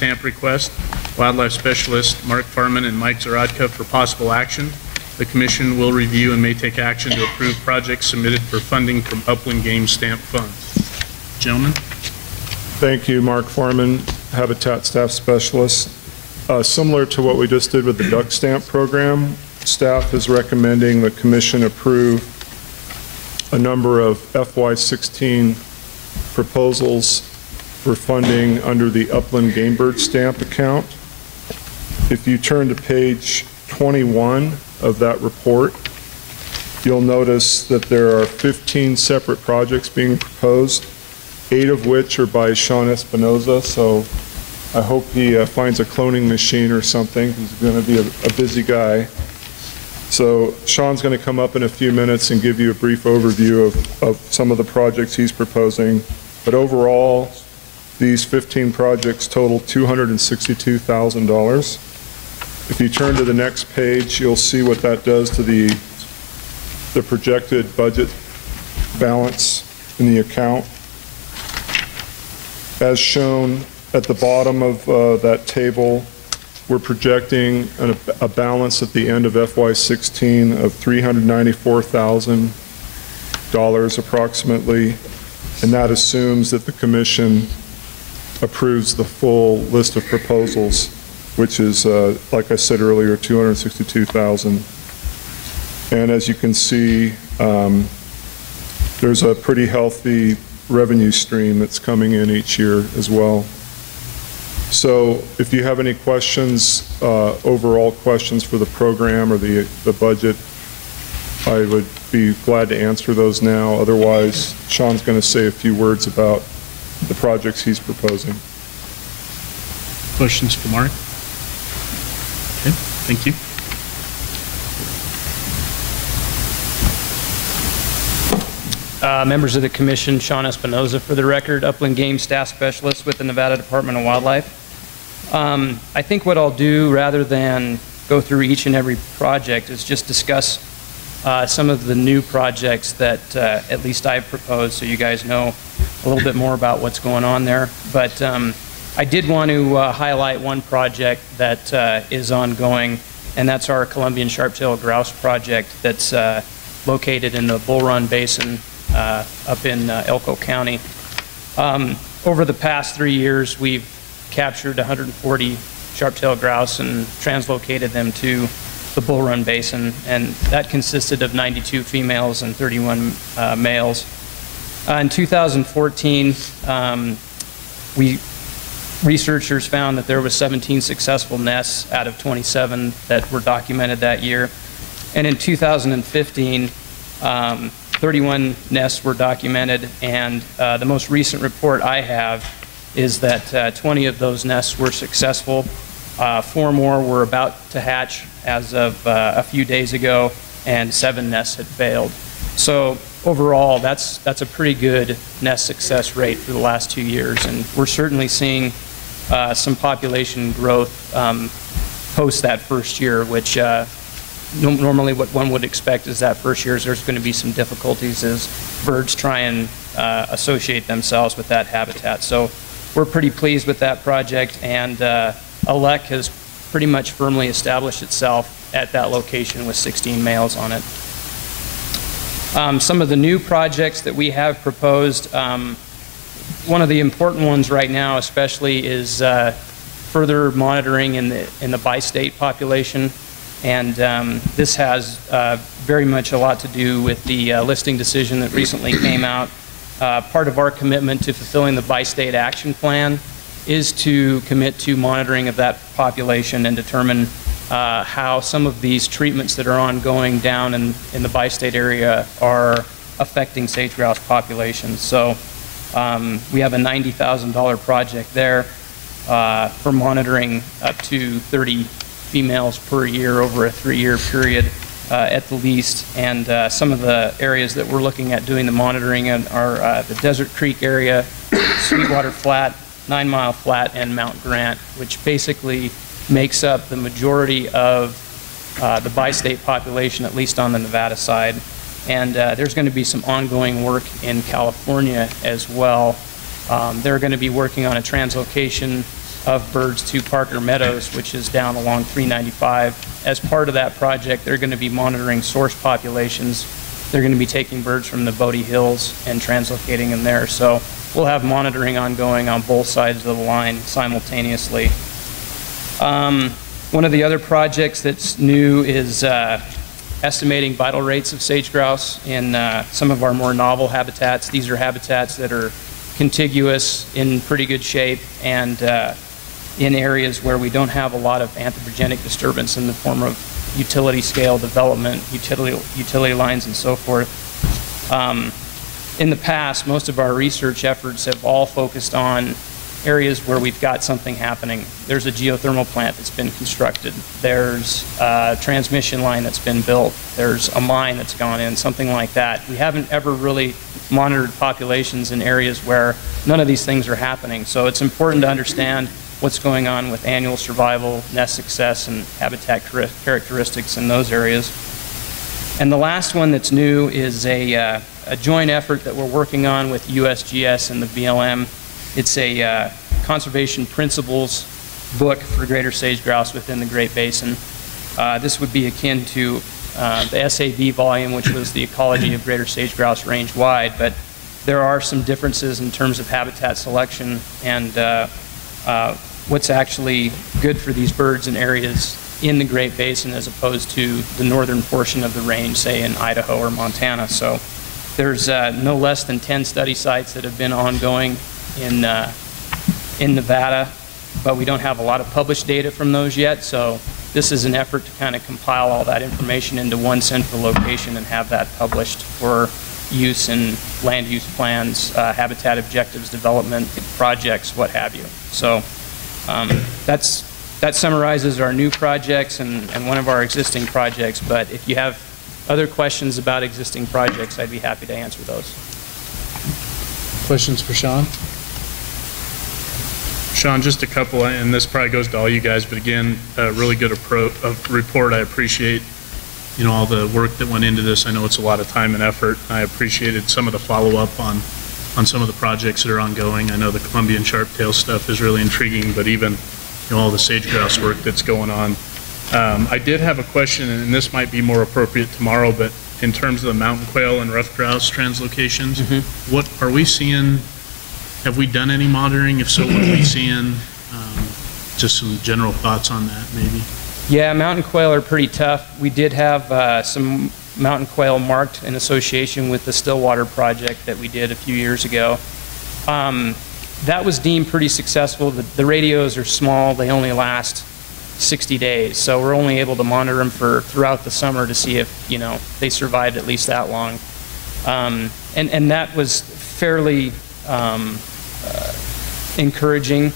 stamp request. Wildlife specialist Mark Farman and Mike Zarodka for possible action. The Commission will review and may take action to approve projects submitted for funding from Upland Game Stamp Fund. Gentlemen. Thank you, Mark Farman, Habitat Staff Specialist. Similar to what we just did with the duck stamp program, staff is recommending the Commission approve a number of FY16 proposals for funding under the Upland Game Bird Stamp account. If you turn to page 21 of that report, you'll notice that there are 15 separate projects being proposed, 8 of which are by Sean Espinoza, so I hope he finds a cloning machine or something. He's going to be a busy guy. So Sean's going to come up in a few minutes and give you a brief overview of some of the projects he's proposing. But overall, these 15 projects total $262,000. If you turn to the next page, you'll see what that does to the projected budget balance in the account. As shown at the bottom of that table, we're projecting a balance at the end of FY16 of $394,000 approximately, and that assumes that the Commission approves the full list of proposals, which is, like I said earlier, $262,000. And as you can see, there's a pretty healthy revenue stream that's coming in each year as well. So if you have any questions, overall questions for the program or the budget, I would be glad to answer those now. Otherwise, Sean's going to say a few words about the projects he's proposing. Questions for Mark? Okay, thank you. Members of the Commission, Sean Espinoza for the record, Upland Game Staff Specialist with the Nevada Department of Wildlife. I think what I'll do, rather than go through each and every project, is just discuss some of the new projects that at least I've proposed, so you guys know a little bit more about what's going on there. But I did want to highlight one project that is ongoing, and that's our Columbian Sharp-tailed Grouse project that's located in the Bull Run Basin up in Elko County. Over the past 3 years, we've captured 140 sharp-tailed grouse and translocated them to the Bull Run Basin, and that consisted of 92 females and 31 males. In 2014, researchers found that there was 17 successful nests out of 27 that were documented that year. And in 2015, 31 nests were documented, and the most recent report I have is that 20 of those nests were successful. 4 more were about to hatch as of a few days ago, and 7 nests had failed. So overall, that's a pretty good nest success rate for the last 2 years, and we're certainly seeing some population growth post that first year, which normally what one would expect is that first year there's going to be some difficulties as birds try and associate themselves with that habitat. So we're pretty pleased with that project, and ALEC has pretty much firmly established itself at that location with 16 males on it. Some of the new projects that we have proposed, one of the important ones right now especially is further monitoring in the bi-state population. And this has very much a lot to do with the listing decision that recently came out. Part of our commitment to fulfilling the bi-state action plan is to commit to monitoring of that population and determine how some of these treatments that are ongoing down in the bi-state area are affecting sage grouse populations. So we have a $90,000 project there for monitoring up to 30 females per year over a 3-year period at the least. And some of the areas that we're looking at doing the monitoring in are the Desert Creek area, Sweetwater Flat, 9 Mile Flat, and Mount Grant, which basically makes up the majority of the bi-state population, at least on the Nevada side. And there's going to be some ongoing work in California as well. They're going to be working on a translocation of birds to Parker Meadows, which is down along 395. As part of that project, they're going to be monitoring source populations. They're going to be taking birds from the Bodie Hills and translocating them there. So we'll have monitoring ongoing on both sides of the line simultaneously. One of the other projects that's new is estimating vital rates of sage grouse in some of our more novel habitats. These are habitats that are contiguous, in pretty good shape, and in areas where we don't have a lot of anthropogenic disturbance in the form of utility scale development, utility lines, and so forth. In the past, most of our research efforts have all focused on areas where we've got something happening. There's a geothermal plant that's been constructed. There's a transmission line that's been built. There's a mine that's gone in, something like that. We haven't ever really monitored populations in areas where none of these things are happening. So it's important to understand what's going on with annual survival, nest success, and habitat characteristics in those areas. And the last one that's new is a joint effort that we're working on with USGS and the BLM. It's a conservation principles book for greater sage grouse within the Great Basin. This would be akin to the SAB volume, which was the ecology of greater sage grouse range wide, but there are some differences in terms of habitat selection and what's actually good for these birds in areas in the Great Basin as opposed to the northern portion of the range, say in Idaho or Montana. So there's no less than 10 study sites that have been ongoing in Nevada, but we don't have a lot of published data from those yet. So this is an effort to kind of compile all that information into one central location and have that published for use in land use plans, habitat objectives, development projects, what have you. So that summarizes our new projects and one of our existing projects. But if you have other questions about existing projects, I'd be happy to answer those. Questions for Sean? Sean, just a couple, and this probably goes to all you guys, but again, a really good report. I appreciate, you know, all the work that went into this. I know it's a lot of time and effort. I appreciated some of the follow-up on some of the projects that are ongoing. I know the Columbian sharptail stuff is really intriguing, but even, you know, all the sage grouse work that's going on. I did have a question, and this might be more appropriate tomorrow, but in terms of the mountain quail and ruffed grouse translocations, what are we seeing? Have we done any monitoring? If so, what are we seeing? Just some general thoughts on that, maybe. Yeah, mountain quail are pretty tough. We did have some mountain quail marked in association with the Stillwater project that we did a few years ago. That was deemed pretty successful. The radios are small. They only last 60 days. So we're only able to monitor them throughout the summer to see if, you know, they survived at least that long. And that was fairly encouraging.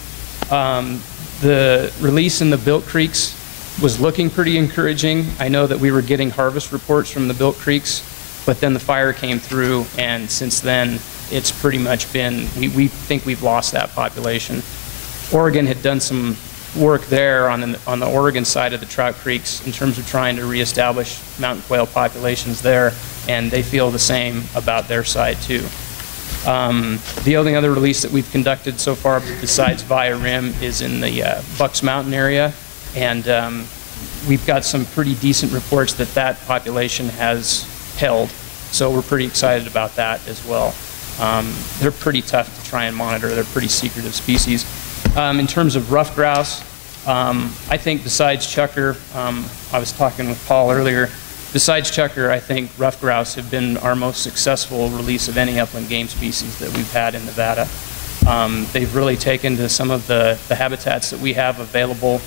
The release in the Built Creeks was looking pretty encouraging. I know that we were getting harvest reports from the Built Creeks, but then the fire came through, and since then it's pretty much been, we think we've lost that population. Oregon had done some work there on the Oregon side of the Trout Creeks in terms of trying to reestablish mountain quail populations there, and they feel the same about their side too. The only other release that we've conducted so far besides via RIM is in the Bucks Mountain area, and we've got some pretty decent reports that that population has held, so we're pretty excited about that as well. They're pretty tough to try and monitor. They're pretty secretive species. In terms of ruffed grouse, I think besides chukar, I was talking with Paul earlier, besides chukar, I think ruffed grouse have been our most successful release of any upland game species that we've had in Nevada. They've really taken to some of the habitats that we have available.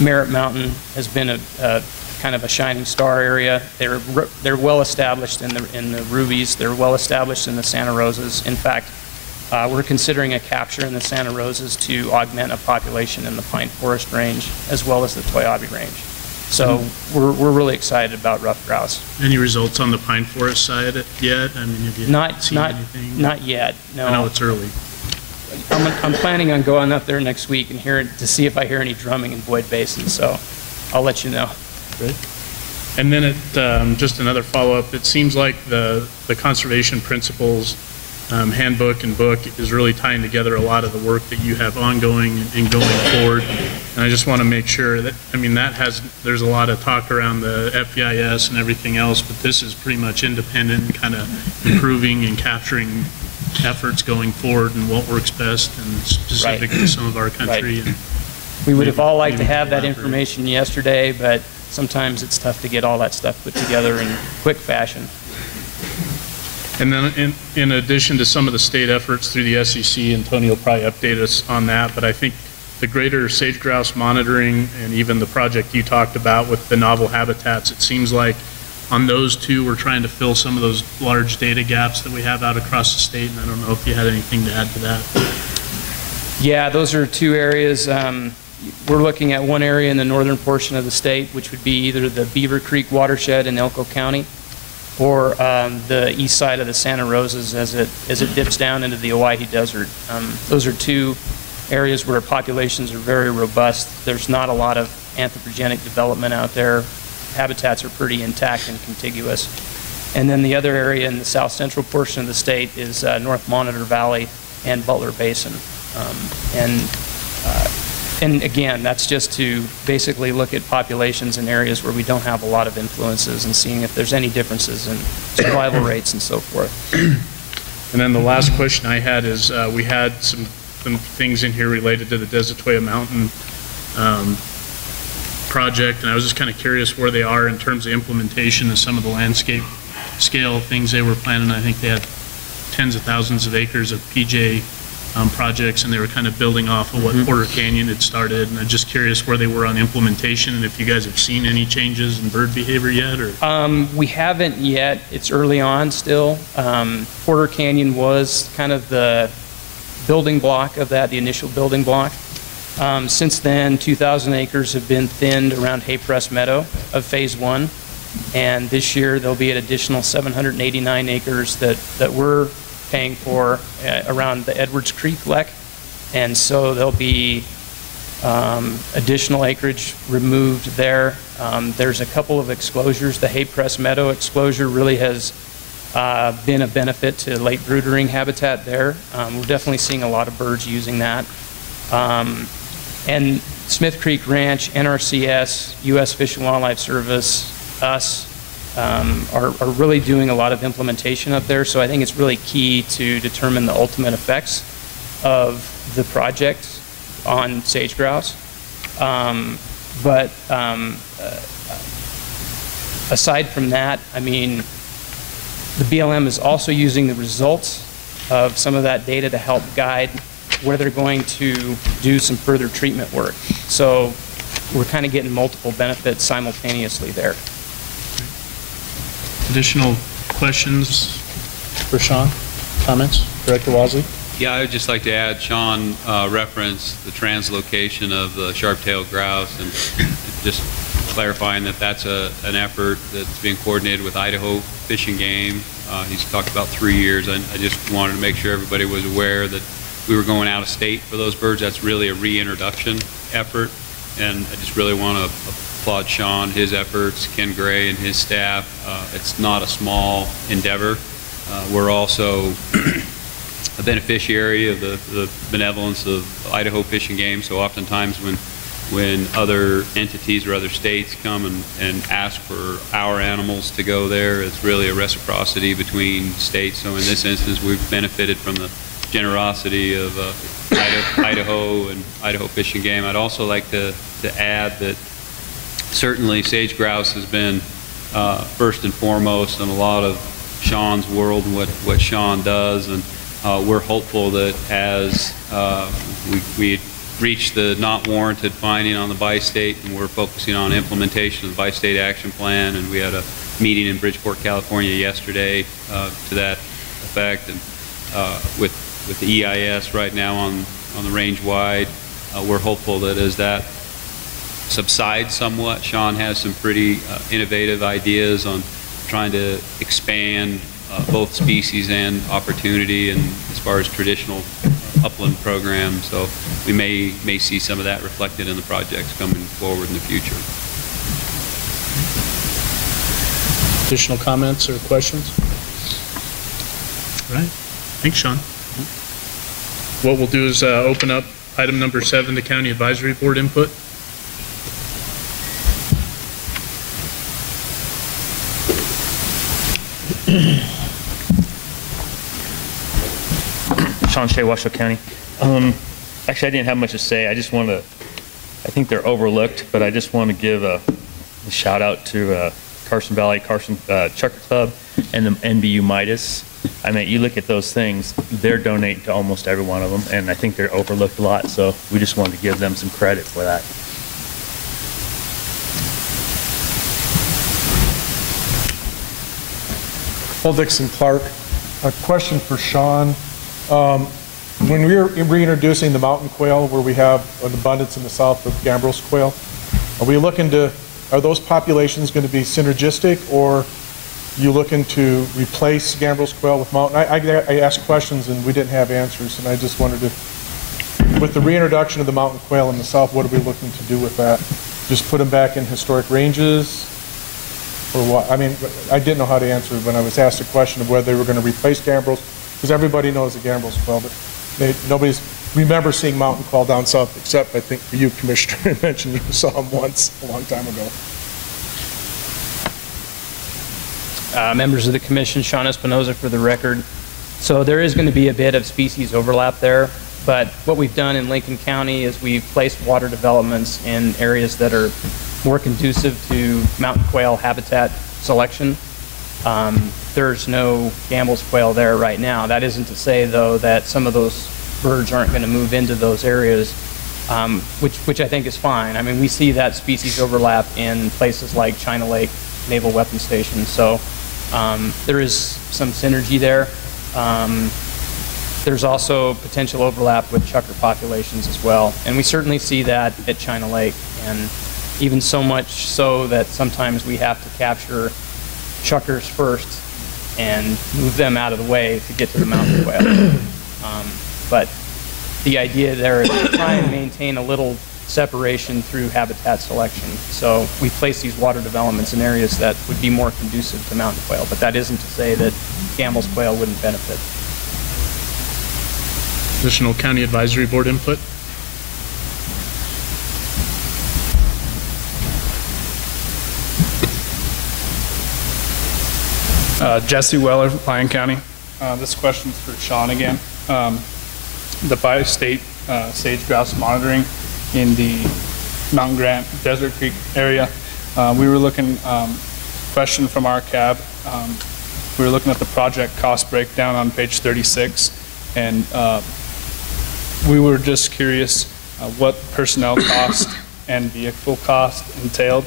Merritt Mountain has been a kind of a shining star area. They're well established in the rubies. They're well established in the Santa Rosas. In fact, we're considering a capture in the Santa Rosas to augment a population in the Pine Forest Range as well as the Toiyabe Range. So we're really excited about ruffed grouse. Any results on the Pine Forest side yet? I mean, have you seen anything? Not yet, no. I know it's early. I'm planning on going up there next week and to see if I hear any drumming in Boyd Basin, so I'll let you know. Great. And then just another follow-up. It seems like the conservation principles handbook and book is really tying together a lot of the work that you have ongoing and going forward. And I just want to make sure that, I mean, there's a lot of talk around the FEIS and everything else, but this is pretty much independent, kind of improving and capturing efforts going forward and what works best and specific to some of our country. Right. And we would have all liked to maybe have that collaborate. information yesterday, but sometimes it's tough to get all that stuff put together in quick fashion. And then in addition to some of the state efforts through the SEC, and Tony will probably update us on that, but I think the greater sage grouse monitoring and even the project you talked about with the novel habitats, it seems like on those two, we're trying to fill some of those large data gaps that we have out across the state, and I don't know if you had anything to add to that. Yeah, those are two areas. We're looking at one area in the northern portion of the state, which would be either the Beaver Creek watershed in Elko County or the east side of the Santa Rosas as it dips down into the Owyhee Desert. Those are two areas where populations are very robust. There's not a lot of anthropogenic development out there. Habitats are pretty intact and contiguous. And then the other area in the south central portion of the state is North Monitor Valley and Butler Basin. And again, that's just to basically look at populations in areas where we don't have a lot of influences and seeing if there's any differences in survival rates and so forth. And then the last question I had is we had some things in here related to the Desitoya Mountain project, and I was just kind of curious where they are in terms of implementation of some of the landscape scale things they were planning. I think they had tens of thousands of acres of PJ projects, and they were kind of building off of what Porter Canyon had started, and I'm just curious where they were on implementation and if you guys have seen any changes in bird behavior yet, or? We haven't yet. It's early on still. Porter Canyon was kind of the building block of that, the initial building block. Since then, 2,000 acres have been thinned around Haypress Meadow of Phase 1, and this year there'll be an additional 789 acres that we're paying for around the Edwards Creek Lek, and so there'll be additional acreage removed there. There's a couple of exclosures. The Haypress Meadow exclosure really has been a benefit to late broodering habitat there. We're definitely seeing a lot of birds using that. And Smith Creek Ranch, NRCS, U.S. Fish and Wildlife Service, us, are really doing a lot of implementation up there. So I think it's really key to determine the ultimate effects of the project on sage grouse. Aside from that, I mean, the BLM is also using the results of some of that data to help guide where they're going to do some further treatment work. So we're kind of getting multiple benefits simultaneously there. Additional questions for Sean? Comments? Director Walsley? Yeah, I would just like to add, Sean referenced the translocation of the sharp-tailed grouse, and just clarifying that that's an effort that's being coordinated with Idaho Fish and Game. He's talked about 3 years. I just wanted to make sure everybody was aware that we were going out of state for those birds. That's really a reintroduction effort, and I just really want to applaud Sean, his efforts, Ken Gray and his staff. It's not a small endeavor. We're also a beneficiary of the benevolence of Idaho Fish and Game, so oftentimes when other entities or other states come and ask for our animals to go there, it's really a reciprocity between states. So in this instance, we've benefited from the generosity of Idaho and Idaho Fish and Game. I'd also like to add that certainly sage grouse has been first and foremost in a lot of Sean's world and what Sean does, and we're hopeful that as we reach the not warranted finding on the bi-state, and we're focusing on implementation of the bi-state action plan, and we had a meeting in Bridgeport, California yesterday to that effect, and with the EIS right now on the range-wide, we're hopeful that as that subsides somewhat, Sean has some pretty innovative ideas on trying to expand both species and opportunity, and as far as traditional upland programs. So we may see some of that reflected in the projects coming forward in the future. Additional comments or questions? All right. Thanks, Sean. What we'll do is open up item number 7 to County Advisory Board input. Sean Shea, Washoe County. Actually, I didn't have much to say. I just want to, I think they're overlooked, but I just want to give a shout out to Carson Valley, Chucker Club, and the NBU Midas. I mean, you look at those things, they're donating to almost every one of them, and I think they're overlooked a lot, so we just wanted to give them some credit for that. Paul Dixon Clark. A question for Sean. When we were reintroducing the mountain quail, where we have an abundance in the south of Gambros quail, are those populations going to be synergistic, or you looking to replace Gambros quail with mountain? I asked questions and we didn't have answers, and I just wondered if, with the reintroduction of the mountain quail in the south, what are we looking to do with that? Just put them back in historic ranges? Or what? I mean, I didn't know how to answer when I was asked a question of whether they were going to replace Gambros, because everybody knows the Gambros quail, but nobody's remember seeing mountain quail down south, except I think for you, Commissioner, you mentioned you saw them once a long time ago. Members of the commission, Sean Espinoza for the record. So there is going to be a bit of species overlap there, but what we've done in Lincoln County is we've placed water developments in areas that are more conducive to mountain quail habitat selection. There's no Gambel's quail there right now. That isn't to say, though, that some of those birds aren't going to move into those areas, which I think is fine. I mean, we see that species overlap in places like China Lake Naval Weapons Station, so there is some synergy there. There's also potential overlap with chukar populations as well, and we certainly see that at China Lake, and even so much so that sometimes we have to capture chukars first and move them out of the way to get to the mountain quail. But the idea there is to try and maintain a little separation through habitat selection. So we place these water developments in areas that would be more conducive to mountain quail, but that isn't to say that Gambel's quail wouldn't benefit. Additional County Advisory Board input. Jesse Weller, Lyon County. This question's for Sean again. The bi-state sage grouse monitoring in the Mountain Grant Desert Creek area. We were looking, question from our cab, we were looking at the project cost breakdown on page 36, and we were just curious what personnel cost and vehicle cost entailed.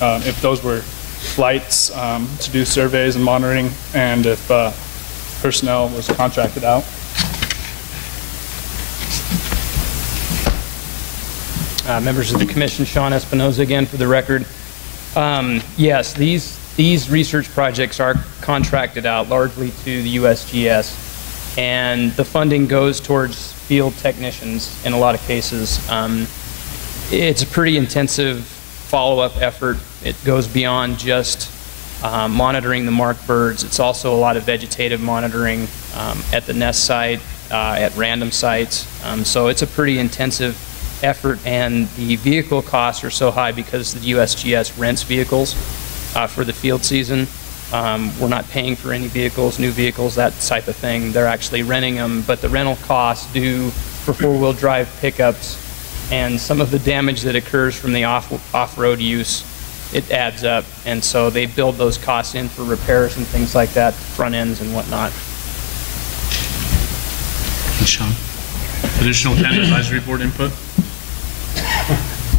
If those were flights to do surveys and monitoring, and if personnel was contracted out. Members of the commission, Sean Espinoza again for the record. Yes, these research projects are contracted out largely to the USGS, and the funding goes towards field technicians in a lot of cases. It's a pretty intensive follow-up effort. It goes beyond just monitoring the marked birds. It's also a lot of vegetative monitoring at the nest site, at random sites. So it's a pretty intensive effort, and the vehicle costs are so high because the USGS rents vehicles for the field season. We're not paying for any vehicles, new vehicles, that type of thing. They're actually renting them, but the rental costs due for four-wheel drive pickups and some of the damage that occurs from the off-road use, it adds up. And so they build those costs in for repairs and things like that, front ends and whatnot. Thanks, Sean. Additional County Advisory Board input?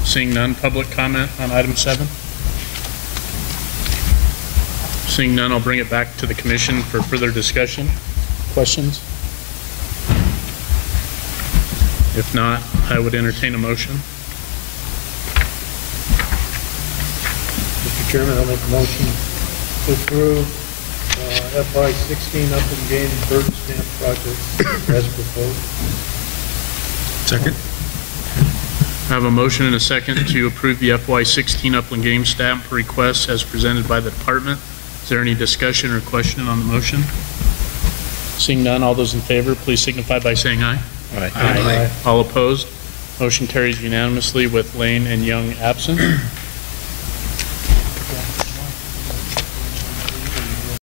Seeing none, public comment on item 7? Seeing none, I'll bring it back to the commission for further discussion. Questions? If not, I would entertain a motion. Mr. Chairman, I'll make a motion to approve FY16 Upland Game Bird Stamp project as proposed. Second. I have a motion and a second to approve the FY16 Upland Game Stamp request as presented by the department. Is there any discussion or question on the motion? Seeing none, all those in favor, please signify by saying aye. Aye. All opposed? Motion carries unanimously with Lane and Young absent.